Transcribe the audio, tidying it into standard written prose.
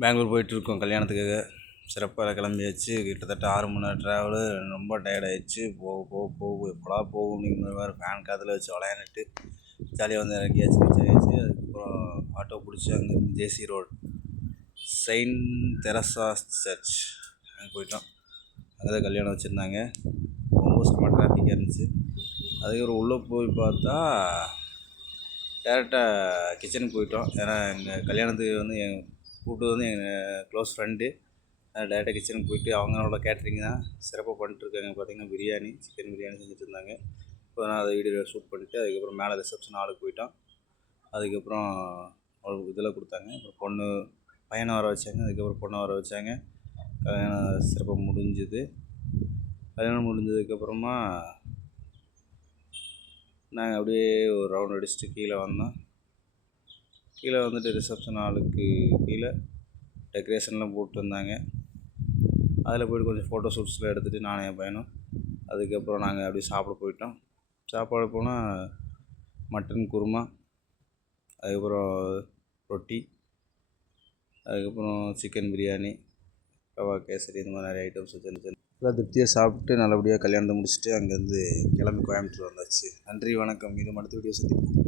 பெங்களூர் போயிட்டுருக்கோம் கல்யாணத்துக்காக. சிறப்பாக கிளம்பியாச்சு. கிட்டத்தட்ட 6 மணி நேரம் ட்ராவலு. ரொம்ப டயர்டாயிடுச்சு. போக எப்படா போகும் அப்படிங்கிற மாதிரி ஃபேன் காதில் வச்சு விளையாண்டுட்டு ஜாலியாக வந்து இறங்கியாச்சு. ரீச் ஆகியாச்சு. அதுக்கப்புறம் ஆட்டோ பிடிச்சி அங்கேருந்து ஜேசி ரோடு செயின்ட் தெரசா சர்ச் அங்கே போயிட்டோம். அங்கே தான் கல்யாணம் வச்சுருந்தாங்க. ரொம்ப செம்ம டிராஃபிக்காக இருந்துச்சு. அதுக்கப்புறம் உள்ளே போய் பார்த்தா டேரெக்டாக கிச்சனுக்கு போயிட்டோம். ஏன்னா எங்கள் கல்யாணத்துக்கு வந்து கூப்பிட்டு வந்து எங்கள் க்ளோஸ் ஃப்ரெண்டு. டேரெக்டாக கிச்சனுக்கு போயிட்டு அவங்களோட கேட்ரிங் தான் சிறப்பாக பண்ணிட்டுருக்காங்க. பார்த்திங்கன்னா பிரியாணி, சிக்கன் பிரியாணி செஞ்சுட்டு இருந்தாங்க. இப்போ நான் அதை வீடியோ ஷூட் பண்ணிவிட்டு அதுக்கப்புறம் மேலே ரிசப்ஷன் ஹாலுக்கு போயிட்டோம். அதுக்கப்புறம் அவங்களுக்கு இதில் கொடுத்தாங்க. அப்புறம் பையனை வர வச்சாங்க. அதுக்கப்புறம் பொண்ணை வர வச்சாங்க. கல்யாணம் சிறப்பாக முடிஞ்சுது. கல்யாணம் முடிஞ்சதுக்கப்புறமா நாங்கள் அப்படியே ஒரு ரவுண்ட் அடிச்சுட்டு கீழே வந்தோம். கீழே வந்துட்டு ரிசப்ஷன் ஹாலுக்கு கீழே டெக்கரேஷன்லாம் போட்டு வந்தாங்க. அதில் போய்ட்டு கொஞ்சம் ஃபோட்டோ ஷூட்ஸ்லாம் எடுத்துகிட்டு நானும் என் பையனும் அதுக்கப்புறம் நாங்கள் அப்படியே சாப்பிட போயிட்டோம். சாப்பாடு போனால் மட்டன் குருமா, அதுக்கப்புறம் ரொட்டி, அதுக்கப்புறம் சிக்கன் பிரியாணி, ரவா கேசரி, இந்த மாதிரி நிறைய ஐட்டம்ஸ் வச்சுருந்து எல்லாம் திருப்தியாக சாப்பிட்டு நல்லபடியாக கல்யாணத்தை முடிச்சுட்டு அங்கேருந்து கிளம்பி கோயம்புத்தூர் வந்தாச்சு. நன்றி, வணக்கம். இது அடுத்த வீடியோ சந்திப்போம்.